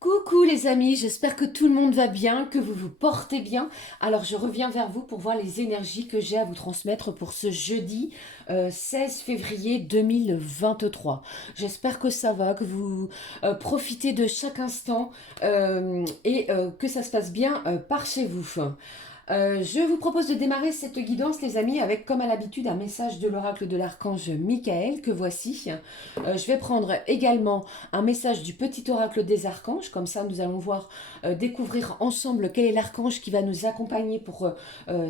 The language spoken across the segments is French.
Coucou les amis, j'espère que tout le monde va bien, que vous vous portez bien. Alors je reviens vers vous pour voir les énergies que j'ai à vous transmettre pour ce jeudi 16 février 2023. J'espère que ça va, que vous profitez de chaque instant et que ça se passe bien par chez vous. Je vous propose de démarrer cette guidance, les amis, avec comme à l'habitude un message de l'oracle de l'archange Michael que voici. Je vais prendre également un message du petit oracle des archanges, comme ça nous allons voir, découvrir ensemble quel est l'archange qui va nous accompagner pour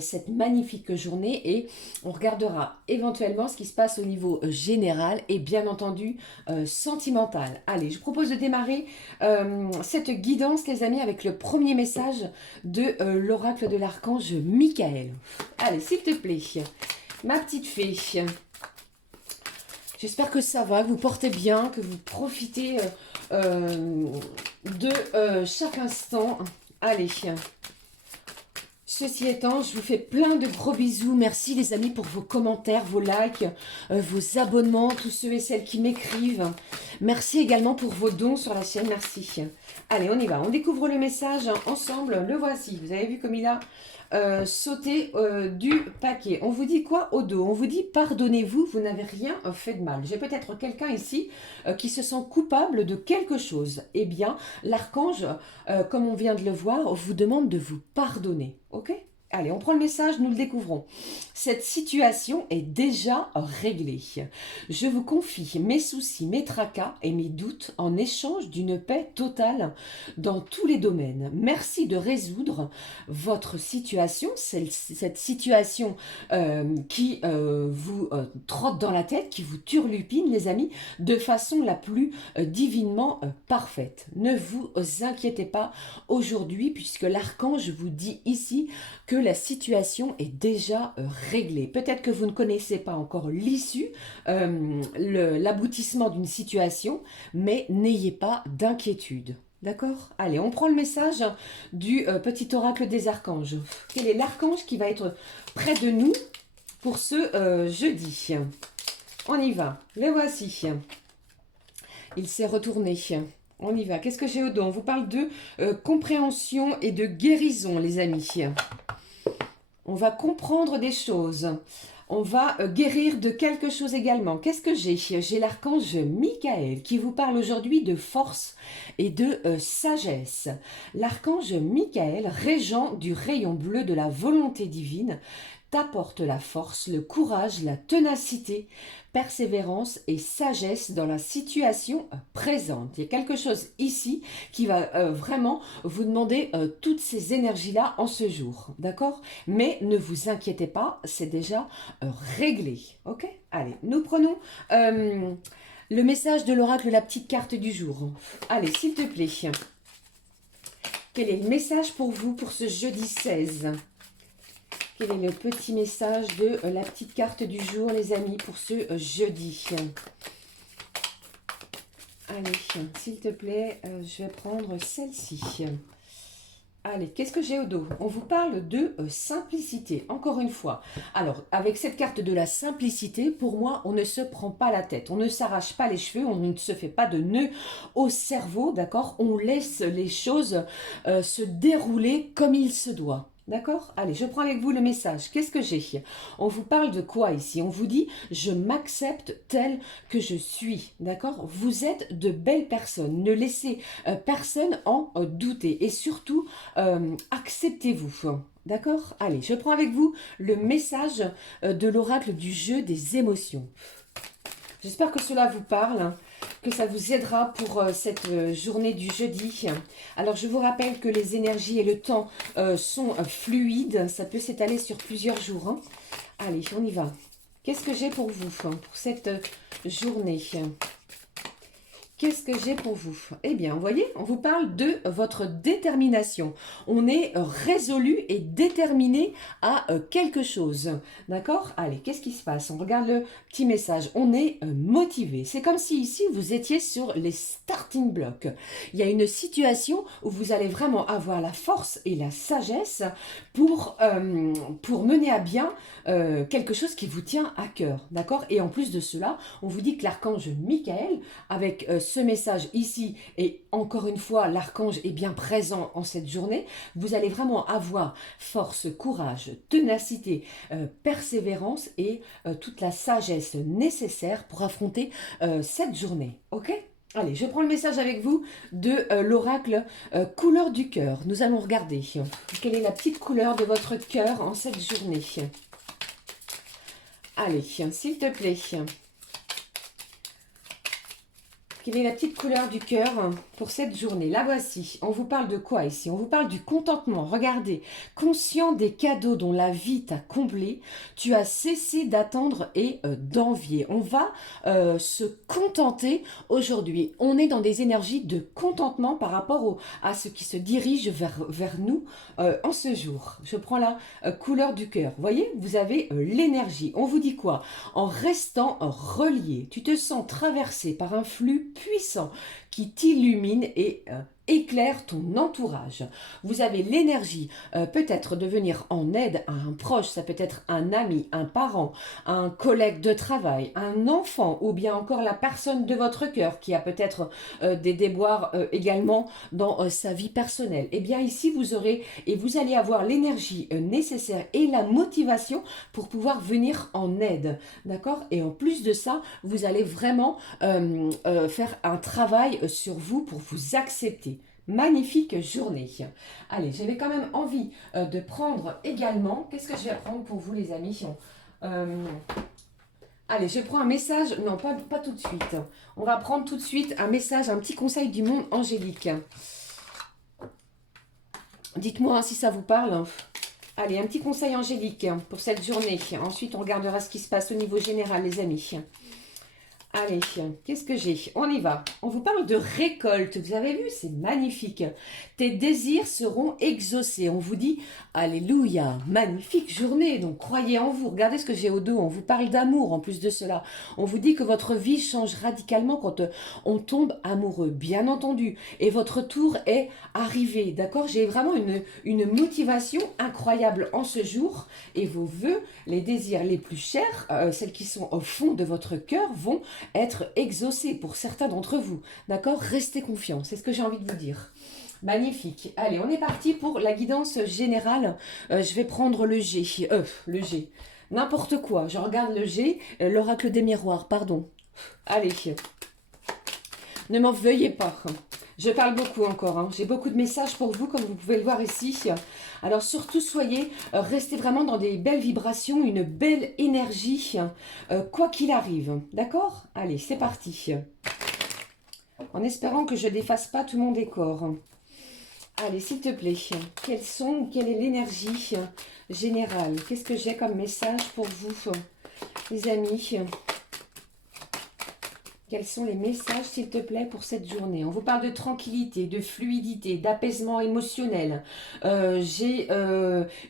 cette magnifique journée et on regardera éventuellement ce qui se passe au niveau général et bien entendu sentimental. Allez, je propose de démarrer cette guidance, les amis, avec le premier message de l'oracle de l'archange Michael. Allez, s'il te plaît, ma petite fée. J'espère que ça va, que vous portez bien, que vous profitez de chaque instant. Allez. Ceci étant, je vous fais plein de gros bisous. Merci les amis pour vos commentaires, vos likes, vos abonnements, tous ceux et celles qui m'écrivent. Merci également pour vos dons sur la chaîne, merci. Allez, on y va. On découvre le message ensemble. Le voici. Vous avez vu comme il a sauté du paquet. On vous dit quoi au dos? On vous dit pardonnez-vous, vous n'avez rien fait de mal. J'ai peut-être quelqu'un ici qui se sent coupable de quelque chose. Eh bien, l'archange, comme on vient de le voir, vous demande de vous pardonner. Ok? Allez, on prend le message, nous le découvrons. Cette situation est déjà réglée. Je vous confie mes soucis, mes tracas et mes doutes en échange d'une paix totale dans tous les domaines. Merci de résoudre votre situation, cette situation qui vous trotte dans la tête, qui vous turlupine, les amis, de façon la plus divinement parfaite. Ne vous inquiétez pas aujourd'hui, puisque l'archange vous dit ici que la situation est déjà réglée. Peut-être que vous ne connaissez pas encore l'issue, l'aboutissement d'une situation, mais n'ayez pas d'inquiétude. D'accord? Allez, on prend le message du petit oracle des archanges. Quel est l'archange qui va être près de nous pour ce jeudi? On y va. Le voici. Il s'est retourné. On y va. Qu'est-ce que j'ai au dos? On vous parle de compréhension et de guérison, les amis. On va comprendre des choses. On va guérir de quelque chose également. Qu'est-ce que j'ai? J'ai l'archange Michael qui vous parle aujourd'hui de force et de sagesse. L'archange Michael, régent du rayon bleu de la volonté divine, t'apporte la force, le courage, la ténacité, persévérance et sagesse dans la situation présente. Il y a quelque chose ici qui va vraiment vous demander toutes ces énergies-là en ce jour, d'accord? Mais ne vous inquiétez pas, c'est déjà réglé, ok? Allez, nous prenons le message de l'oracle, la petite carte du jour. Allez, s'il te plaît, quel est le message pour vous pour ce jeudi 16? Quel est le petit message de la petite carte du jour, les amis, pour ce jeudi? Allez, s'il te plaît, je vais prendre celle-ci. Allez, qu'est-ce que j'ai au dos? On vous parle de simplicité, encore une fois. Alors, avec cette carte de la simplicité, pour moi, on ne se prend pas la tête. On ne s'arrache pas les cheveux, on ne se fait pas de nœud au cerveau, d'accord? On laisse les choses se dérouler comme il se doit. D'accord? Allez, je prends avec vous le message. Qu'est-ce que j'ai? On vous parle de quoi ici? On vous dit, je m'accepte tel que je suis. D'accord? Vous êtes de belles personnes. Ne laissez personne en douter. Et surtout, acceptez-vous. D'accord? Allez, je prends avec vous le message de l'oracle du jeu des émotions. J'espère que cela vous parle, que ça vous aidera pour cette journée du jeudi. Alors, je vous rappelle que les énergies et le temps sont fluides. Ça peut s'étaler sur plusieurs jours. Hein. Allez, on y va. Qu'est-ce que j'ai pour vous pour cette journée? Qu'est-ce que j'ai pour vous? Eh bien, vous voyez, on vous parle de votre détermination. On est résolu et déterminé à quelque chose. D'accord? Allez, qu'est-ce qui se passe? On regarde le petit message. On est motivé. C'est comme si ici, vous étiez sur les starting blocks. Il y a une situation où vous allez vraiment avoir la force et la sagesse pour mener à bien quelque chose qui vous tient à cœur. D'accord? Et en plus de cela, on vous dit que l'archange Michael, avec ce message ici, et encore une fois, l'archange est bien présent en cette journée, vous allez vraiment avoir force, courage, ténacité, persévérance et toute la sagesse nécessaire pour affronter cette journée. Ok? Allez, je prends le message avec vous de l'oracle couleur du cœur. Nous allons regarder quelle est la petite couleur de votre cœur en cette journée. Allez, s'il te plaît. Quelle est la petite couleur du cœur pour cette journée? La voici. On vous parle de quoi ici? On vous parle du contentement. Regardez, conscient des cadeaux dont la vie t'a comblé, tu as cessé d'attendre et d'envier. On va se contenter aujourd'hui. On est dans des énergies de contentement par rapport à ce qui se dirige vers nous en ce jour. Je prends la couleur du cœur. Vous voyez, vous avez l'énergie. On vous dit quoi? En restant relié, tu te sens traversé par un flux puissant qui t'illumine et éclaire ton entourage. Vous avez l'énergie peut-être de venir en aide à un proche, ça peut être un ami, un parent, un collègue de travail, un enfant ou bien encore la personne de votre cœur qui a peut-être des déboires également dans sa vie personnelle. Et bien ici vous aurez et vous allez avoir l'énergie nécessaire et la motivation pour pouvoir venir en aide. D'accord? Et en plus de ça, vous allez vraiment faire un travail sur vous pour vous accepter. Magnifique journée. Allez, j'avais quand même envie de prendre également, qu'est-ce que je vais prendre pour vous les amis? Allez, je prends un message, non pas tout de suite. On va prendre tout de suite un message, un petit conseil du monde angélique. Dites-moi si ça vous parle. Allez, un petit conseil angélique pour cette journée. Ensuite, on regardera ce qui se passe au niveau général les amis. Allez, qu'est-ce que j'ai? On y va. On vous parle de récolte. Vous avez vu, c'est magnifique. Tes désirs seront exaucés. On vous dit, alléluia, magnifique journée. Donc, croyez en vous. Regardez ce que j'ai au dos. On vous parle d'amour en plus de cela. On vous dit que votre vie change radicalement quand on tombe amoureux, bien entendu. Et votre tour est arrivé, d'accord? J'ai vraiment une motivation incroyable en ce jour. Et vos vœux, les désirs les plus chers, celles qui sont au fond de votre cœur, vont être exaucé pour certains d'entre vous. D'accord? Restez confiants, c'est ce que j'ai envie de vous dire. Magnifique. Allez, on est parti pour la guidance générale. Je vais prendre le G. Le G. N'importe quoi. Je regarde le G, l'oracle des miroirs, pardon. Allez. Ne m'en veuillez pas. Je parle beaucoup encore, hein. J'ai beaucoup de messages pour vous, comme vous pouvez le voir ici. Alors surtout, restez vraiment dans des belles vibrations, une belle énergie, quoi qu'il arrive. D'accord? Allez, c'est parti. En espérant que je ne défasse pas tout mon décor. Allez, s'il te plaît, quelle est l'énergie générale? Qu'est-ce que j'ai comme message pour vous, les amis? Quels sont les messages, s'il te plaît, pour cette journée? On vous parle de tranquillité, de fluidité, d'apaisement émotionnel. J'ai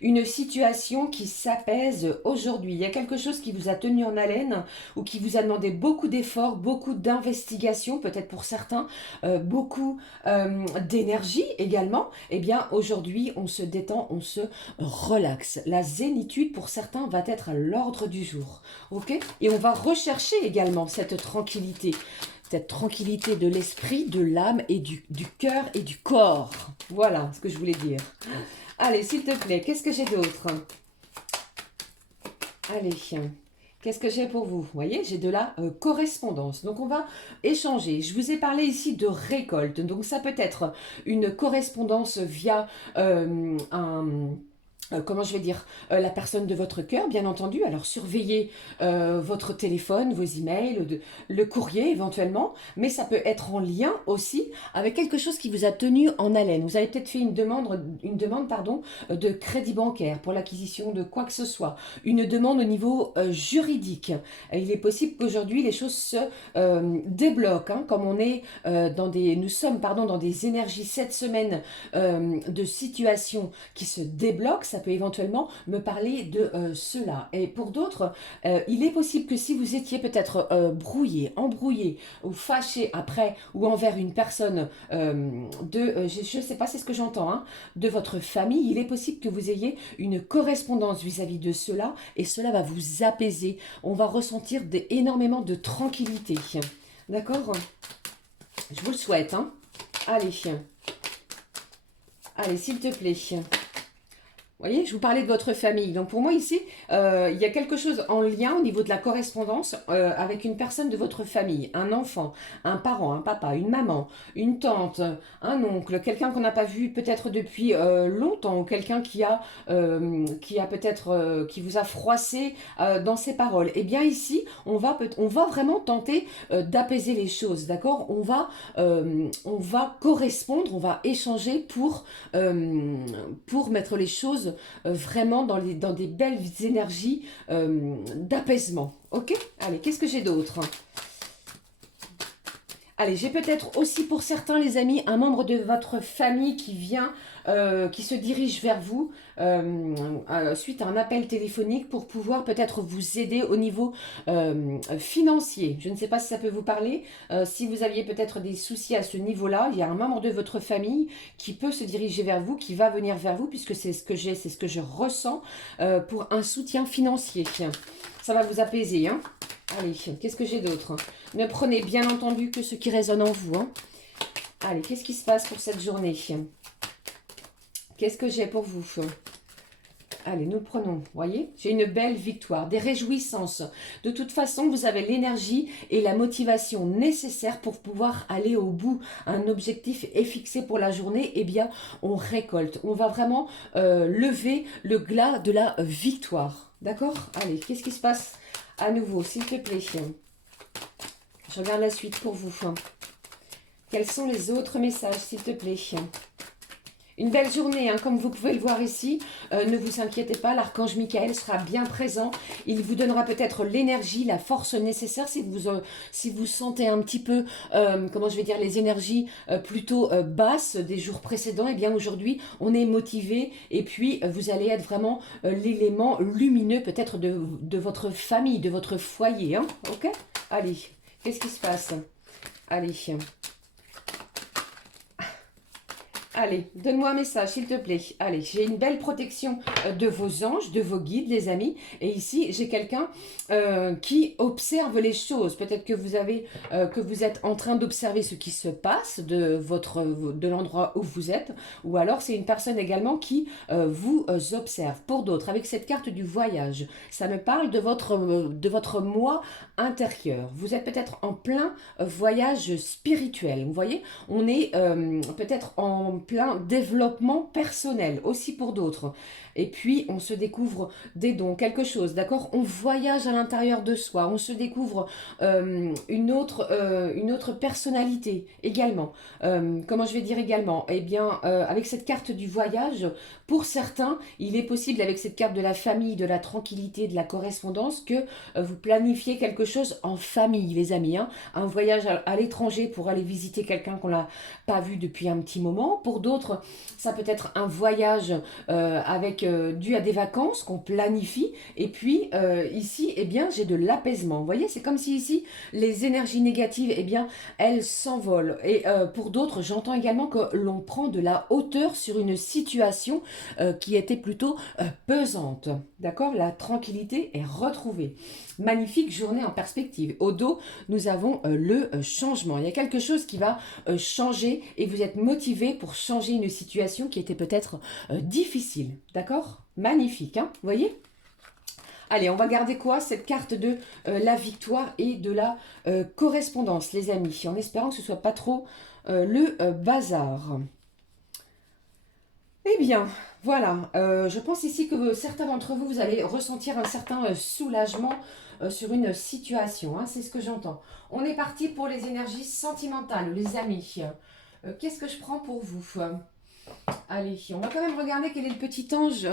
une situation qui s'apaise aujourd'hui. Il y a quelque chose qui vous a tenu en haleine ou qui vous a demandé beaucoup d'efforts, beaucoup d'investigation, peut-être pour certains, beaucoup d'énergie également. Eh bien, aujourd'hui, on se détend, on se relaxe. La zénitude, pour certains, va être à l'ordre du jour. Ok? Et on va rechercher également cette tranquillité de l'esprit, de l'âme et du cœur et du corps. Voilà ce que je voulais dire. Allez, s'il te plaît, qu'est-ce que j'ai d'autre? Allez, qu'est-ce que j'ai pour vous? Vous voyez, j'ai de la correspondance. Donc, on va échanger. Je vous ai parlé ici de récolte. Donc, ça peut être une correspondance via comment je vais dire, la personne de votre cœur, bien entendu. Alors, surveillez votre téléphone, vos emails, le courrier éventuellement. Mais ça peut être en lien aussi avec quelque chose qui vous a tenu en haleine. Vous avez peut-être fait une demande pardon, de crédit bancaire pour l'acquisition de quoi que ce soit. Une demande au niveau juridique. Il est possible qu'aujourd'hui, les choses se débloquent. Hein, comme on est nous sommes dans des énergies cette semaine de situations qui se débloquent. Ça peut éventuellement me parler de cela. Et pour d'autres, il est possible que si vous étiez peut-être brouillé, embrouillé ou fâché après ou envers une personne je ne sais pas, c'est ce que j'entends, hein, de votre famille, il est possible que vous ayez une correspondance vis-à-vis de cela et cela va vous apaiser. On va ressentir énormément de tranquillité. D'accord ? Je vous le souhaite, hein. Allez. Allez, s'il te plaît. Vous voyez, je vous parlais de votre famille. Donc pour moi ici, il y a quelque chose en lien au niveau de la correspondance avec une personne de votre famille. Un enfant, un parent, un papa, une maman, une tante, un oncle, quelqu'un qu'on n'a pas vu peut-être depuis longtemps, ou quelqu'un qui a peut-être, qui vous a froissé dans ses paroles. Et bien ici, on va vraiment tenter d'apaiser les choses, d'accord? On va correspondre, on va échanger pour mettre les choses vraiment dans des belles énergies d'apaisement. Ok? Allez, qu'est-ce que j'ai d'autre? Allez, j'ai peut-être aussi pour certains, les amis, un membre de votre famille qui vient, qui se dirige vers vous suite à un appel téléphonique pour pouvoir peut-être vous aider au niveau financier. Je ne sais pas si ça peut vous parler. Si vous aviez peut-être des soucis à ce niveau-là, il y a un membre de votre famille qui peut se diriger vers vous, qui va venir vers vous, puisque c'est ce que j'ai, c'est ce que je ressens pour un soutien financier. Ça va vous apaiser, hein? Allez, qu'est-ce que j'ai d'autre? Ne prenez bien entendu que ce qui résonne en vous. Hein. Allez, qu'est-ce qui se passe pour cette journée? Qu'est-ce que j'ai pour vous? Allez, nous le prenons. Voyez, j'ai une belle victoire, des réjouissances. De toute façon, vous avez l'énergie et la motivation nécessaires pour pouvoir aller au bout. Un objectif est fixé pour la journée, eh bien, on récolte. On va vraiment lever le glas de la victoire. D'accord? Allez, qu'est-ce qui se passe à nouveau, s'il te plaît? Je regarde la suite pour vous. Quels sont les autres messages, s'il te plaît? Une belle journée, hein, comme vous pouvez le voir ici. Ne vous inquiétez pas, l'archange Michael sera bien présent. Il vous donnera peut-être l'énergie, la force nécessaire si vous sentez un petit peu, comment je vais dire, les énergies plutôt basses des jours précédents. Eh bien aujourd'hui, on est motivé et puis vous allez être vraiment l'élément lumineux peut-être de votre famille, de votre foyer. Hein, ok? Allez, qu'est-ce qui se passe? Allez. Allez, donne-moi un message, s'il te plaît. Allez, j'ai une belle protection de vos anges, de vos guides, les amis. Et ici, j'ai quelqu'un qui observe les choses. Peut-être que vous êtes en train d'observer ce qui se passe de l'endroit où vous êtes. Ou alors, c'est une personne également qui vous observe. Pour d'autres, avec cette carte du voyage, ça me parle de votre moi intérieur. Vous êtes peut-être en plein voyage spirituel. Vous voyez, on est peut-être en plein développement personnel, aussi pour d'autres. Et puis, on se découvre des dons, quelque chose, d'accord? On voyage à l'intérieur de soi, on se découvre une autre personnalité également. Comment je vais dire également? Eh bien, avec cette carte du voyage, pour certains, il est possible, avec cette carte de la famille, de la tranquillité, de la correspondance, que vous planifiez quelque chose en famille, les amis. Hein? Un voyage à l'étranger pour aller visiter quelqu'un qu'on n'a pas vu depuis un petit moment. Pour d'autres, ça peut être un voyage dû à des vacances qu'on planifie. Et puis ici, eh bien, j'ai de l'apaisement. Vous voyez, c'est comme si ici, les énergies négatives, eh bien, elles s'envolent. Et pour d'autres, j'entends également que l'on prend de la hauteur sur une situation qui était plutôt pesante. D'accord? La tranquillité est retrouvée. Magnifique journée en perspective. Au dos, nous avons le changement. Il y a quelque chose qui va changer et vous êtes motivé pour changer une situation qui était peut-être difficile. D'accord? Magnifique, hein? Vous voyez? Allez, on va garder quoi? Cette carte de la victoire et de la correspondance, les amis, en espérant que ce ne soit pas trop le bazar. Eh bien, voilà, je pense ici que certains d'entre vous, vous allez ressentir un certain soulagement sur une situation, hein, c'est ce que j'entends. On est parti pour les énergies sentimentales, les amis. Qu'est-ce que je prends pour vous? Allez, on va quand même regarder quel est le petit ange,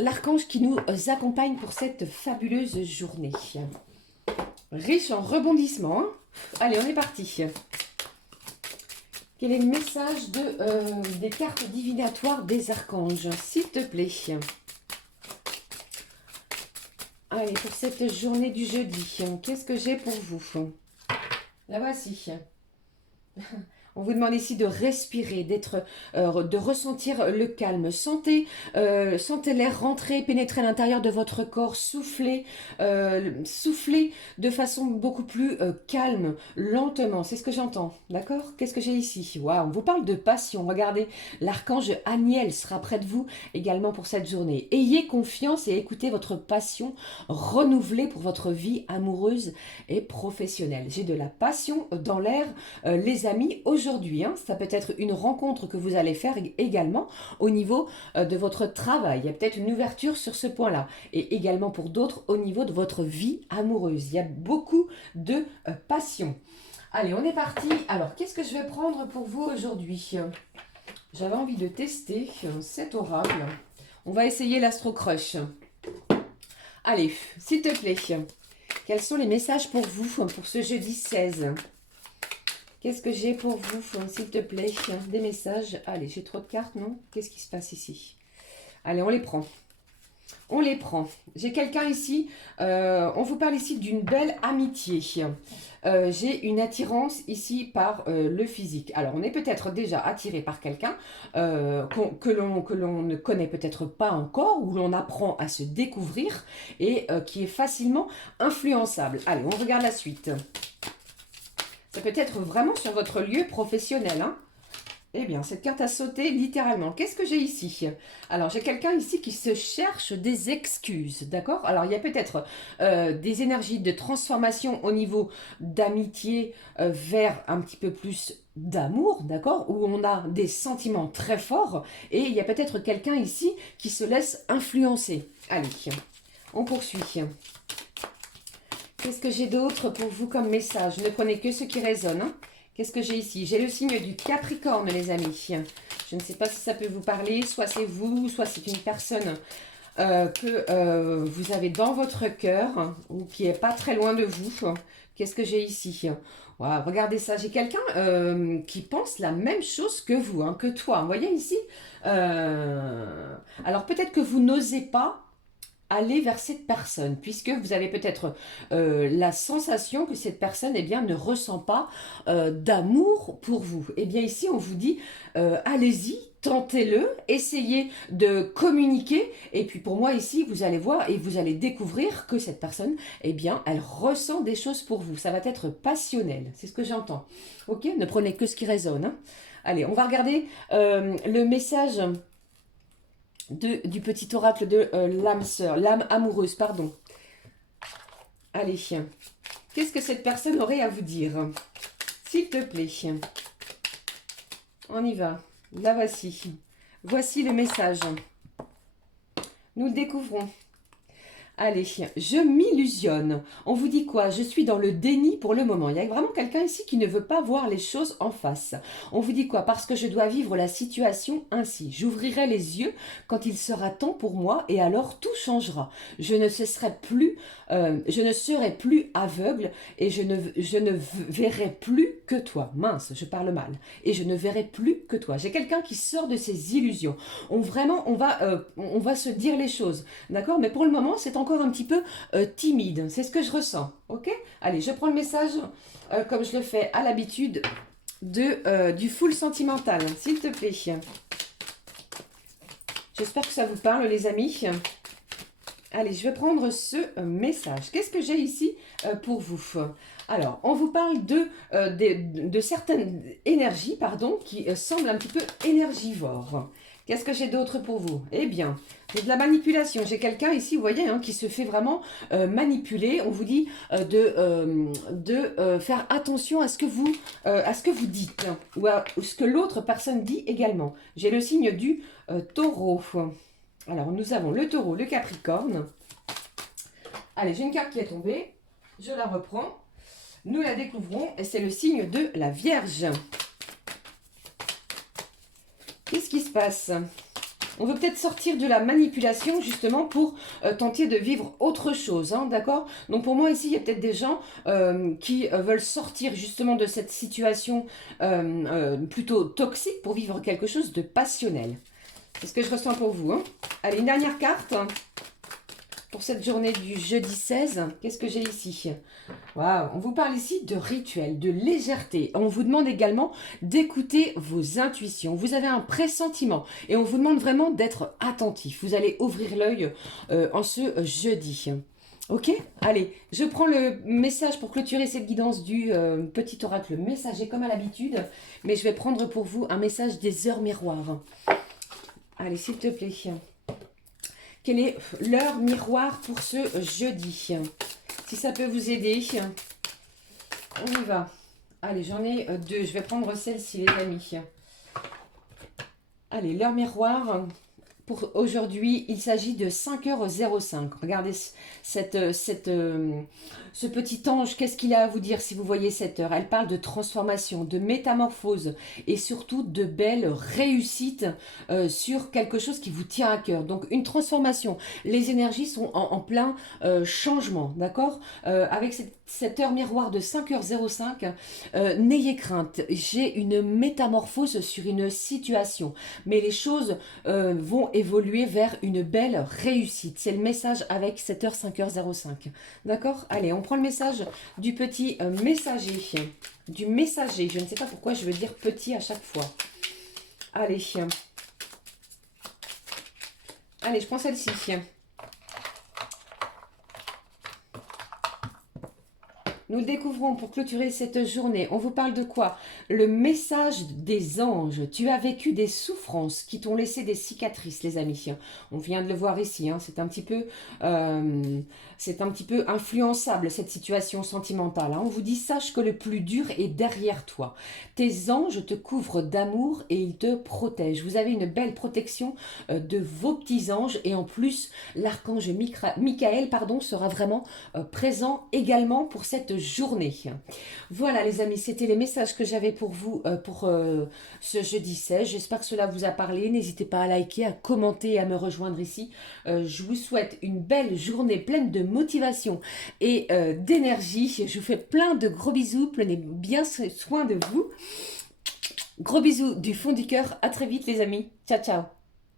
l'archange qui nous accompagne pour cette fabuleuse journée. Riche en rebondissements, hein. Allez, on est parti. Quel est le message des cartes divinatoires des archanges, s'il te plaît? Allez, pour cette journée du jeudi, qu'est-ce que j'ai pour vous? La voici. On vous demande ici de respirer, de ressentir le calme. Sentez l'air rentrer, pénétrer à l'intérieur de votre corps, souffler de façon beaucoup plus calme, lentement. C'est ce que j'entends, d'accord? Qu'est-ce que j'ai ici? Waouh, on vous parle de passion. Regardez, l'archange Aniel sera près de vous également pour cette journée. Ayez confiance et écoutez votre passion renouvelée pour votre vie amoureuse et professionnelle. J'ai de la passion dans l'air, les amis, aujourd'hui. Ça peut être une rencontre que vous allez faire également au niveau de votre travail. Il y a peut-être une ouverture sur ce point-là. Et également pour d'autres au niveau de votre vie amoureuse. Il y a beaucoup de passion. Allez, on est parti. Alors, qu'est-ce que je vais prendre pour vous aujourd'hui? J'avais envie de tester cet oracle. On va essayer l'Astro Crush. Allez, s'il te plaît, quels sont les messages pour vous pour ce jeudi 16? Qu'est-ce que j'ai pour vous, s'il te plaît? Des messages. Allez, j'ai trop de cartes, non? Qu'est-ce qui se passe ici? Allez, on les prend. On les prend. J'ai quelqu'un ici, on vous parle ici d'une belle amitié. J'ai une attirance ici par le physique. Alors, on est peut-être déjà attiré par quelqu'un que l'on ne connaît peut-être pas encore, où l'on apprend à se découvrir et qui est facilement influençable. Allez, on regarde la suite. Ça peut être vraiment sur votre lieu professionnel, hein. Eh bien, cette carte a sauté littéralement. Qu'est-ce que j'ai ici? Alors, j'ai quelqu'un ici qui se cherche des excuses, d'accord? Alors, il y a peut-être des énergies de transformation au niveau d'amitié vers un petit peu plus d'amour, d'accord? Où on a des sentiments très forts. Et il y a peut-être quelqu'un ici qui se laisse influencer. Allez, on poursuit. Qu'est-ce que j'ai d'autre pour vous comme message? Ne prenez que ce qui résonne, hein. Qu'est-ce que j'ai ici? J'ai le signe du Capricorne, les amis. Je ne sais pas si ça peut vous parler. Soit c'est vous, soit c'est une personne que vous avez dans votre cœur, hein, ou qui n'est pas très loin de vous. Qu'est-ce que j'ai ici? Wow, regardez ça. J'ai quelqu'un qui pense la même chose que vous, hein, que toi. Vous voyez ici? Alors peut-être que vous n'osez pas aller vers cette personne, puisque vous avez peut-être la sensation que cette personne eh bien, ne ressent pas d'amour pour vous. Eh bien ici, on vous dit, allez-y, tentez-le, essayez de communiquer, et puis pour moi ici, vous allez voir et vous allez découvrir que cette personne, eh bien, elle ressent des choses pour vous. Ça va être passionnel, c'est ce que j'entends. Ok, ne prenez que ce qui résonne, hein. Allez, on va regarder le message du petit oracle de l'âme sœur, l'âme amoureuse, pardon. Allez, qu'est-ce que cette personne aurait à vous dire? S'il te plaît. On y va. La voici. Voici le message. Nous le découvrons. Allez, je m'illusionne. On vous dit quoi? Je suis dans le déni pour le moment. Il y a vraiment quelqu'un ici qui ne veut pas voir les choses en face. On vous dit quoi? Parce que je dois vivre la situation ainsi. J'ouvrirai les yeux quand il sera temps pour moi et alors tout changera. Je ne serai plus aveugle et je ne verrai plus que toi. Mince, je parle mal. Et je ne verrai plus que toi. J'ai quelqu'un qui sort de ses illusions. On va se dire les choses. D'accord? Mais pour le moment, c'est encore un petit peu timide. C'est ce que je ressens. Ok? Allez, je prends le message comme je le fais à l'habitude du full sentimental. S'il te plaît. J'espère que ça vous parle, les amis. Allez, je vais prendre ce message. Qu'est-ce que j'ai ici pour vous? Alors, on vous parle de certaines énergies, pardon, qui semblent un petit peu énergivores. Qu'est-ce que j'ai d'autre pour vous? Eh bien, j'ai de la manipulation. J'ai quelqu'un ici, vous voyez, hein, qui se fait vraiment manipuler. On vous dit de faire attention à ce que vous dites, hein, ou à ce que l'autre personne dit également. J'ai le signe du taureau. Alors, nous avons le taureau, le capricorne. Allez, j'ai une carte qui est tombée. Je la reprends. Nous la découvrons et c'est le signe de la Vierge. Qu'est-ce qui se passe? On veut peut-être sortir de la manipulation justement pour tenter de vivre autre chose, hein, d'accord? Donc pour moi ici, il y a peut-être des gens qui veulent sortir justement de cette situation plutôt toxique pour vivre quelque chose de passionnel. C'est ce que je ressens pour vous, hein. Allez, une dernière carte pour cette journée du jeudi 16. Qu'est-ce que j'ai ici? Waouh, on vous parle ici de rituel, de légèreté. On vous demande également d'écouter vos intuitions. Vous avez un pressentiment et on vous demande vraiment d'être attentif. Vous allez ouvrir l'œil en ce jeudi. Ok, allez, je prends le message pour clôturer cette guidance du petit oracle messager comme à l'habitude, mais je vais prendre pour vous un message des heures miroirs. Allez, s'il te plaît. Quelle est l'heure miroir pour ce jeudi? Si ça peut vous aider, on y va. Allez, j'en ai deux. Je vais prendre celle-ci, les amis. Allez, l'heure miroir pour aujourd'hui, il s'agit de 5h05. Regardez ce petit ange, qu'est-ce qu'il a à vous dire si vous voyez cette heure? Elle parle de transformation, de métamorphose et surtout de belles réussites sur quelque chose qui vous tient à cœur. Donc une transformation. Les énergies sont en plein changement, d'accord? Avec cette heure miroir de 5h05, n'ayez crainte. J'ai une métamorphose sur une situation. Mais les choses vont évoluer vers une belle réussite. C'est le message avec cette heure 5h05. D'accord? Allez, on prend le message du petit messager. Du messager. Je ne sais pas pourquoi je veux dire petit à chaque fois. Allez. Allez, je prends celle-ci. Nous le découvrons pour clôturer cette journée. On vous parle de quoi? Le message des anges. Tu as vécu des souffrances qui t'ont laissé des cicatrices, les amis. On vient de le voir ici. Hein. C'est un petit peu influençable, cette situation sentimentale. Hein. On vous dit, sache que le plus dur est derrière toi. Tes anges te couvrent d'amour et ils te protègent. Vous avez une belle protection de vos petits anges. Et en plus, l'archange Michael sera vraiment présent également pour cette journée. Voilà les amis, c'était les messages que j'avais pour vous pour ce jeudi 16. J'espère que cela vous a parlé. N'hésitez pas à liker, à commenter et à me rejoindre ici. Je vous souhaite une belle journée pleine de motivation et d'énergie. Je vous fais plein de gros bisous. Prenez bien soin de vous. Gros bisous du fond du cœur. À très vite les amis. Ciao, ciao.